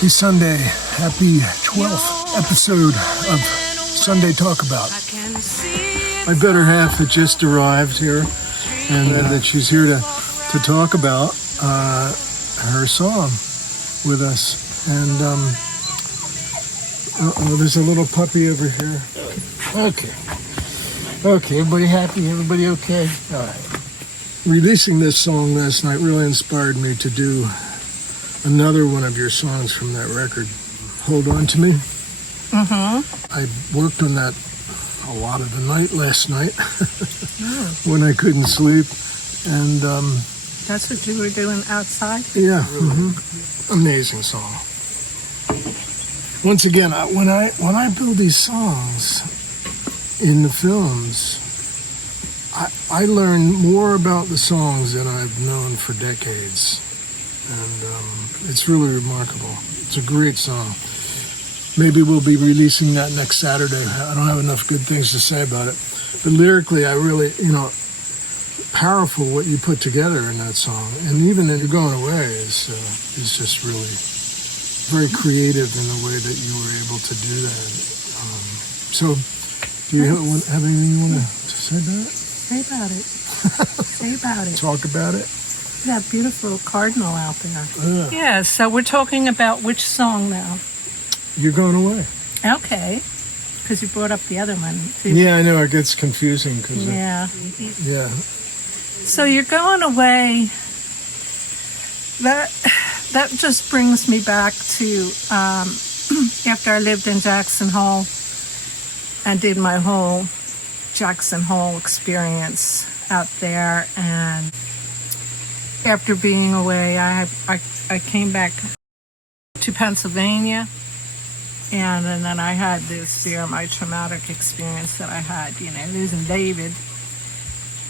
Happy Sunday. Happy 12th episode of Sunday Talk About. My better half had just arrived here, and that she's here to talk about her song with us. And there's a little puppy over here. Okay, everybody happy? Everybody okay? All right. Releasing this song last night really inspired me to do another one of your songs from that record, Hold On To Me. I worked on that a lot of the night last night when I couldn't sleep. And that's what you were doing outside? Yeah. Amazing song. Once again, when I build these songs in the films, I learn more about the songs than I've known for decades. And it's really remarkable. It's a great song. Maybe we'll be releasing that next Saturday. I don't have enough good things to say about it. But lyrically, I really, powerful what you put together in that song. And even in You're Going Away is just really very creative in the way that you were able to do that. So, do you have anything you want to say about it? Say about it. Say about it. Talk about it. That beautiful cardinal out there. Yeah, so we're talking about which song now? You're Going Away. Okay, because you brought up the other one too. Yeah, I know, it gets confusing. Yeah. So You're Going Away, that just brings me back to after I lived in Jackson Hole and did my whole Jackson Hole experience out there, and after being away, I came back to Pennsylvania, and then I had this my traumatic experience that I had, losing David.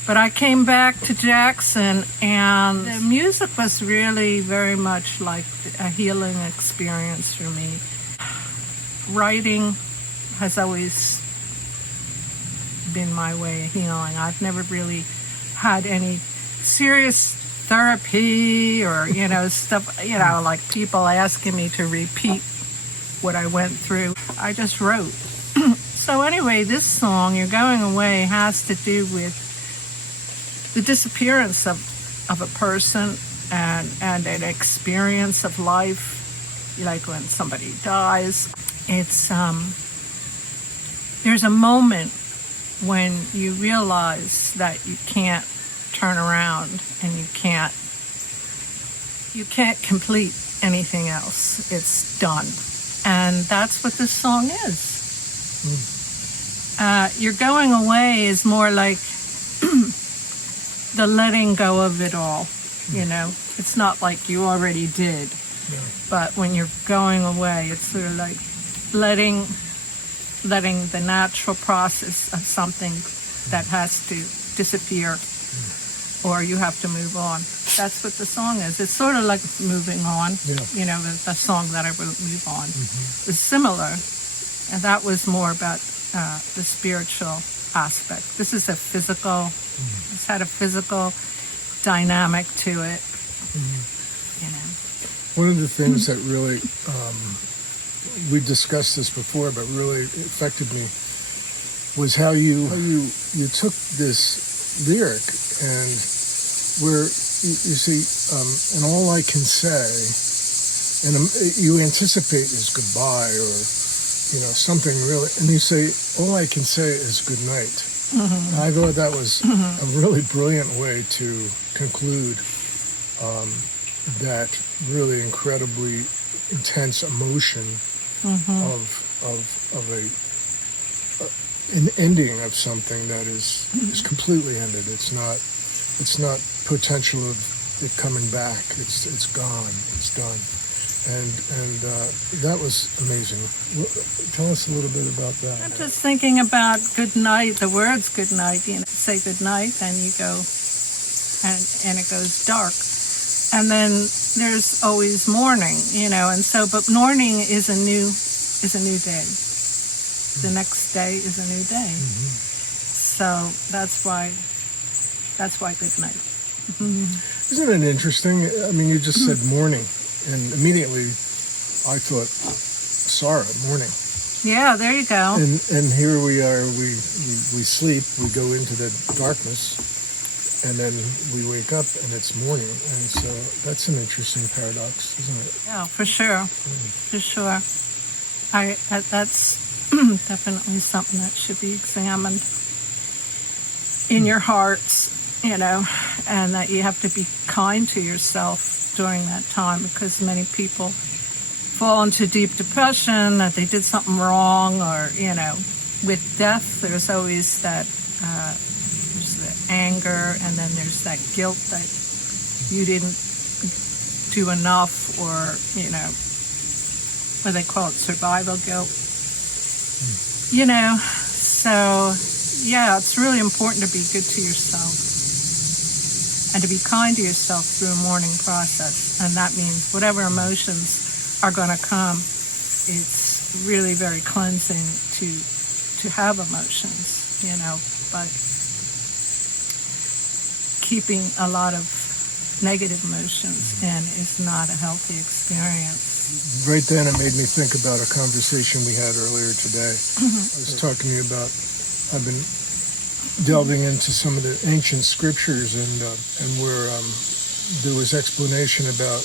But I came back to Jackson, and the music was really very much like a healing experience for me. Writing has always been my way of healing. I've never really had any serious therapy or, stuff, like people asking me to repeat what I went through. I just wrote. So anyway, this song, You're Going Away, has to do with the disappearance of a person and an experience of life, like when somebody dies. It's, there's a moment when you realize that you can't turn around and you can't complete anything else. It's done. And that's what this song is. You're Going Away is more like the letting go of it all, It's not like you already did. Yeah. But when you're going away, it's sort of like letting the natural process of something that has to disappear, or you have to move on. That's what the song is. It's sort of like moving on. Yeah. The song that I wrote, Move On, is similar, and that was more about the spiritual aspect. This is a physical. It's had a physical dynamic to it. One of the things that really we discussed this before, but really affected me, was how you took this lyric and where you see, and all I can say, and you anticipate is goodbye or something really, and you say all I can say is good night. I thought that was a really brilliant way to conclude that really incredibly intense emotion of an ending of something that is completely ended. It's not potential of it coming back. It's gone. It's done. And that was amazing. Tell us a little bit about that. I'm just thinking about good night, the words good night. Say good night, and you go, and it goes dark. And then there's always morning, and so, but morning is a new day. The next day is a new day. So that's why good night. Isn't it interesting? I mean, you just said morning, and immediately I thought sorrow, mourning. Yeah, there you go. And here we are, we sleep, we go into the darkness, and then we wake up and it's morning. And so that's an interesting paradox, isn't it? Yeah, for sure. For sure. That's definitely something that should be examined in your hearts, and that you have to be kind to yourself during that time, because many people fall into deep depression that they did something wrong, or, with death, there's always that, there's the anger, and then there's that guilt that you didn't do enough, or, what they call it, survival guilt. So, yeah, it's really important to be good to yourself and to be kind to yourself through a mourning process. And that means whatever emotions are going to come, it's really very cleansing to have emotions, but keeping a lot of negative emotions in is not a healthy experience. Right then, it made me think about a conversation we had earlier today. I was talking to you about, I've been delving into some of the ancient scriptures, and where there was explanation about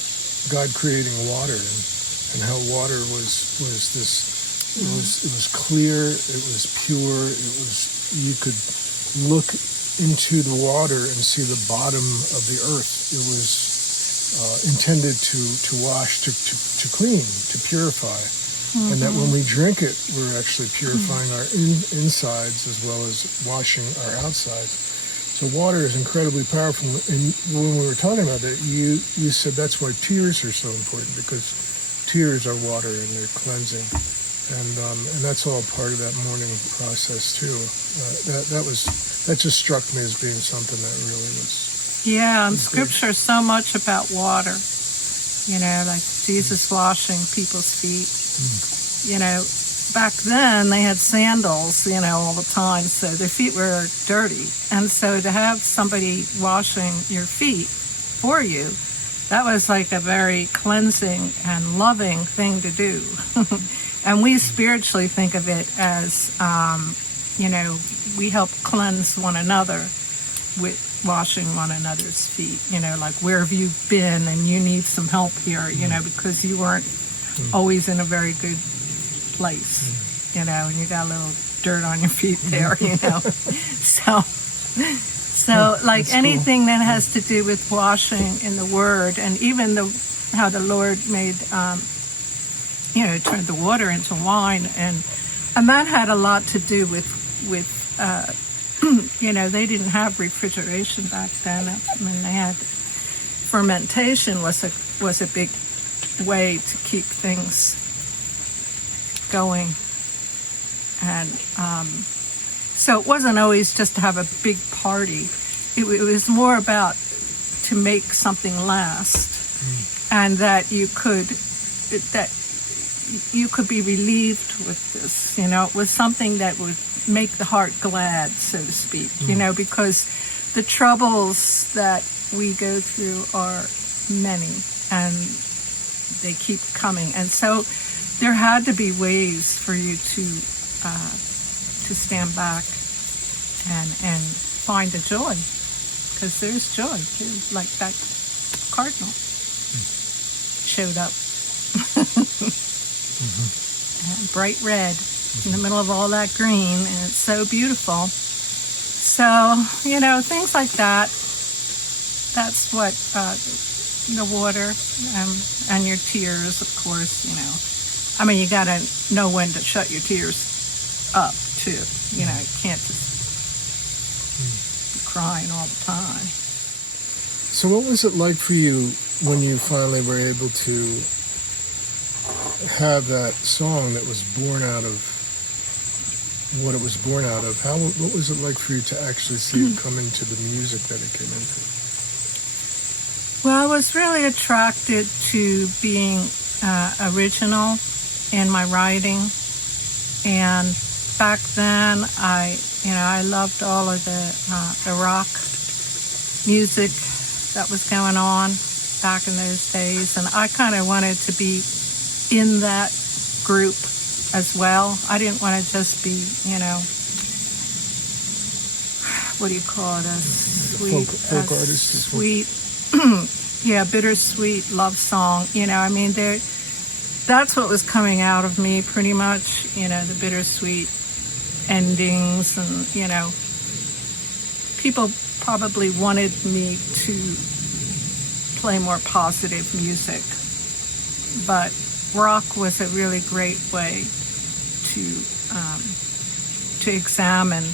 God creating water, and how water was this, it was clear, it was pure, you could look into the water and see the bottom of the earth. It was intended to wash, to clean, to purify. And that when we drink it, we're actually purifying our insides as well as washing our outsides. So water is incredibly powerful. And when we were talking about that, you said that's why tears are so important, because tears are water and they're cleansing. And that's all part of that mourning process too. That just struck me as being something that really was. Yeah, and Scripture is so much about water. Like Jesus washing people's feet. Back then they had sandals, all the time, so their feet were dirty. And so to have somebody washing your feet for you, that was like a very cleansing and loving thing to do. And we spiritually think of it as, we help cleanse one another with washing one another's feet, like where have you been and you need some help here, because you weren't always in a very good place, and you got a little dirt on your feet there, So like anything that has to do with washing in the Word, and even how the Lord made, turned the water into wine, and that had a lot to do with they didn't have refrigeration back then. I mean, they had fermentation was a big way to keep things going, and so it wasn't always just to have a big party. It was more about to make something last, and that you could be relieved with this. It was something that would make the heart glad, so to speak, because the troubles that we go through are many, and they keep coming. And so there had to be ways for you to stand back and find the joy, because there's joy too, like that cardinal showed up. And bright red in the middle of all that green, and it's so beautiful. So, things like that. That's what the water and your tears, of course, I mean, you got to know when to shut your tears up, too. You can't just be crying all the time. So what was it like for you when you finally were able to have that song that was born out of what it was born out of? What was it like for you to actually see it come into the music that it came into? Well, I was really attracted to being original in my writing, and back then I loved all of the rock music that was going on back in those days, and I kind of wanted to be in that group as well. I didn't want to just be, what do you call it, a sweet, folk artist. Sweet, yeah, bittersweet love song. That's what was coming out of me pretty much. The bittersweet endings, and people probably wanted me to play more positive music, but rock was a really great way to examine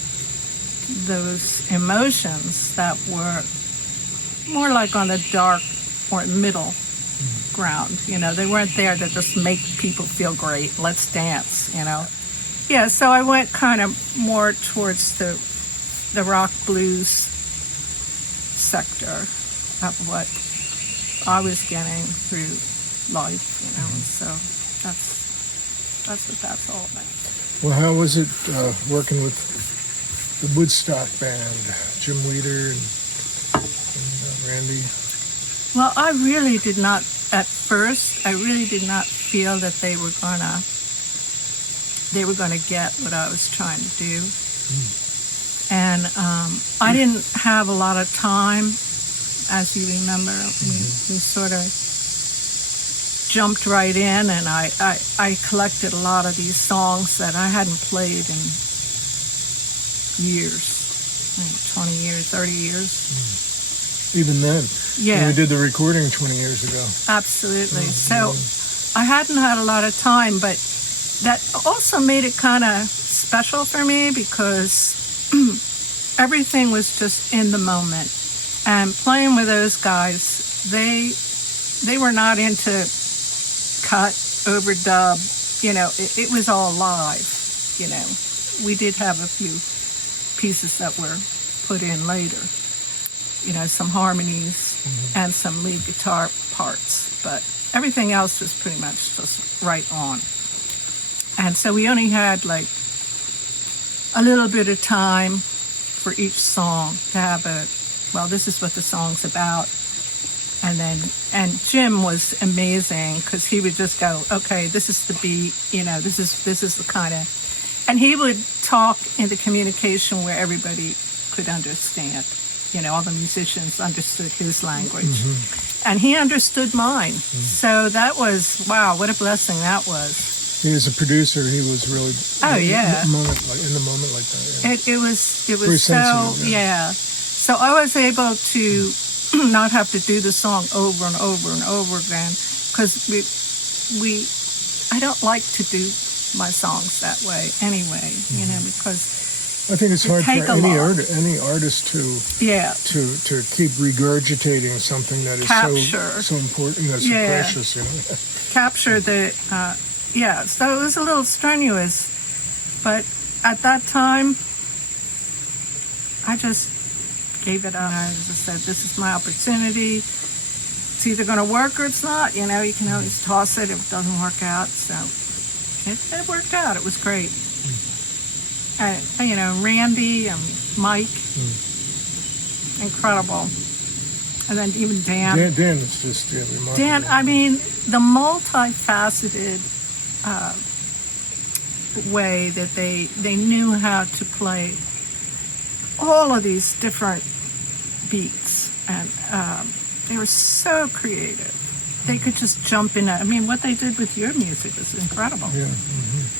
those emotions that were more like on the dark or middle ground. They weren't there to just make people feel great. Let's dance. Yeah, so I went kind of more towards the rock blues sector of what I was getting through life. So that's what that's all about. Well, how was it working with the Woodstock band, Jim Weider and Randy? Well, I really did not, at first, I really did not feel that they were gonna get what I was trying to do. And I didn't have a lot of time, as you remember. We sort of jumped right in, and I collected a lot of these songs that I hadn't played in years, 20 years, 30 years. Even then? Yeah. You did the recording 20 years ago. Absolutely. So I hadn't had a lot of time, but that also made it kind of special for me because everything was just in the moment. And playing with those guys, they were not into cut, overdub, it was all live, We did have a few pieces that were put in later, some harmonies and some lead guitar parts, but everything else was pretty much just right on. And so we only had like a little bit of time for each song to have this is what the song's about. And Jim was amazing because he would just go, okay, this is the beat, this is the kind of, and he would talk in the communication where everybody could understand. All the musicians understood his language, and he understood mine. So that was, wow, what a blessing that was. He was a producer. He was really yeah, in the moment like that. Yeah. It was very so sensitive, yeah. So I was able to not have to do the song over and over and over again because I don't like to do my songs that way anyway. Because I think it's hard for any artist to keep regurgitating something that is so important, so precious. Capture the so it was a little strenuous, but at that time I just gave it up. I just said, this is my opportunity. It's either going to work or it's not. You can always toss it if it doesn't work out. So it worked out. It was great. Randy and Mike, incredible. And then even Dan. Dan is just remarkable. Dan, the multifaceted way that they knew how to play all of these different beats, and they were so creative. They could just jump in. What they did with your music was incredible. Yeah.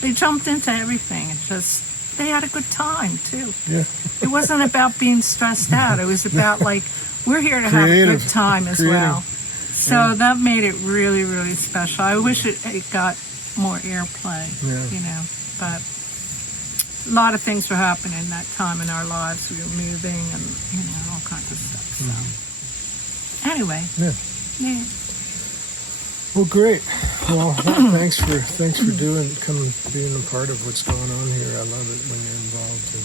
They jumped into everything. They had a good time too. Yeah. It wasn't about being stressed out. It was about we're here to have a good time as well. So that made it really, really special. I wish it got more airplay. Yeah. But a lot of things were happening that time in our lives. We were moving and all kinds of stuff. So anyway. Yeah. Yeah. Well, great. Well, thanks for being a part of what's going on here. I love it when you're involved.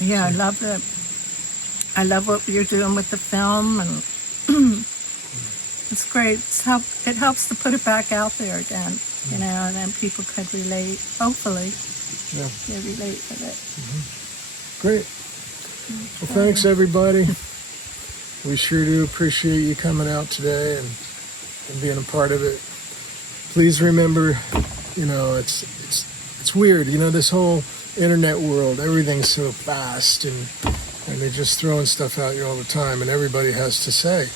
I love it. I love what you're doing with the film, and it's great. It helps to put it back out there again, and then people could relate. Hopefully, they relate with it. Great. Well, thanks everybody. We sure do appreciate you coming out today and and being a part of it. Please remember, it's weird. This whole internet world, everything's so fast, and they're just throwing stuff out here all the time, and everybody has to say,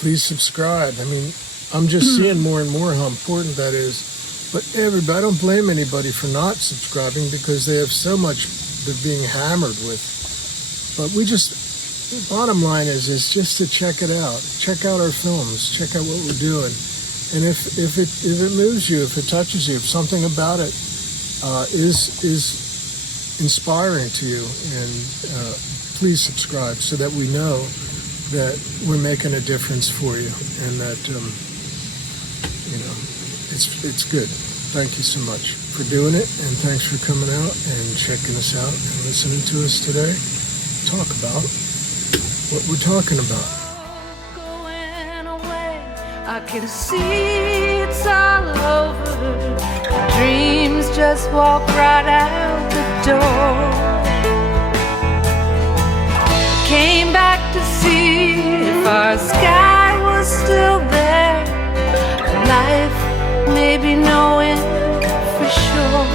please subscribe. I mean, I'm just seeing more and more how important that is. But I don't blame anybody for not subscribing because they have so much they're being hammered with. But the bottom line is just to check it out. Check out our films. Check out what we're doing. And if it moves you, if it touches you, if something about it is inspiring to you, and please subscribe so that we know that we're making a difference for you, and that it's good. Thank you so much for doing it, and thanks for coming out and checking us out and listening to us today talk about what we're talking about. Going away, I can see it's all over. Dreams just walk right out the door. Came back to see if our sky was still there. Life, maybe knowing for sure.